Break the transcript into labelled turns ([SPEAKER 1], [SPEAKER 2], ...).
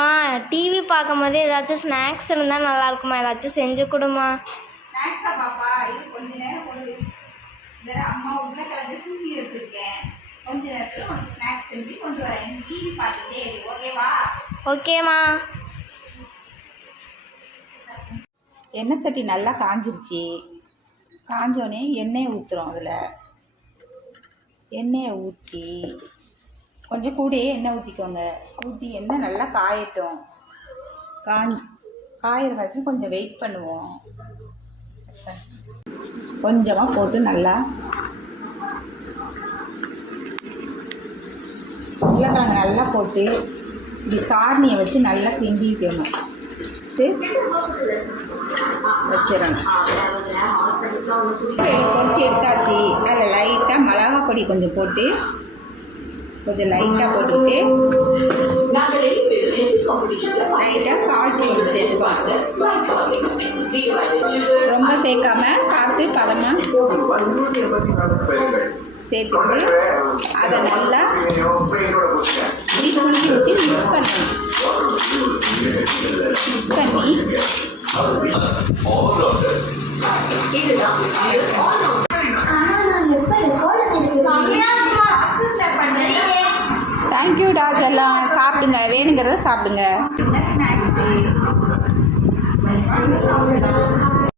[SPEAKER 1] ஆ TV பார்க்கும் போது ஏதாச்சும் ஸ்நாக்ஸ் இருந்தால் நல்லா இருக்குமா ஏதாச்சும் செஞ்சு கொடுமா.
[SPEAKER 2] பாப்பா. இது கொஞ்ச நேரம் அம்மா உருளைக்கிழங்கு
[SPEAKER 1] ஓகேம்மா.
[SPEAKER 2] எண்ணெய் சட்டி நல்லா காஞ்சிருச்சு. காஞ்சோடனே எண்ணெயை ஊற்றுறோம் அதில். எண்ணெயை ஊற்றி கொஞ்சம் கூடையே எண்ணெய் ஊற்றிக்கோங்க ஊற்றி எண்ணெய் நல்லா காயட்டும். காஞ்சி காயிற வரைக்கும் கொஞ்சம் வெயிட் பண்ணுவோம். கொஞ்சமாக போட்டு நல்லா உருளைக்கிழங்கு நல்லா போட்டு இப்படி சாரணியை வச்சு நல்லா கிண்டிக்கணும் வச்சிடணும். கொஞ்சம் எடுத்தாச்சு. அதில் லைட்டாக மிளகா பொடி கொஞ்சம் போட்டு கொஞ்சம் லைட்டாக போட்டுட்டு லைட்டாக சால்ட் கொஞ்சம் சேர்த்துக்கோங்க ரொம்ப சேர்க்காம பார்த்து பதமாக சேர்த்துட்டு அதை நல்லா இப்படி குலுக்கி விட்டு மிக்ஸ் பண்ணணும் மிக்ஸ் பண்ணி தேங்க்யூ டாஜ் எல்லாம் சாப்பிடுங்க வேணுங்கிறத சாப்பிடுங்க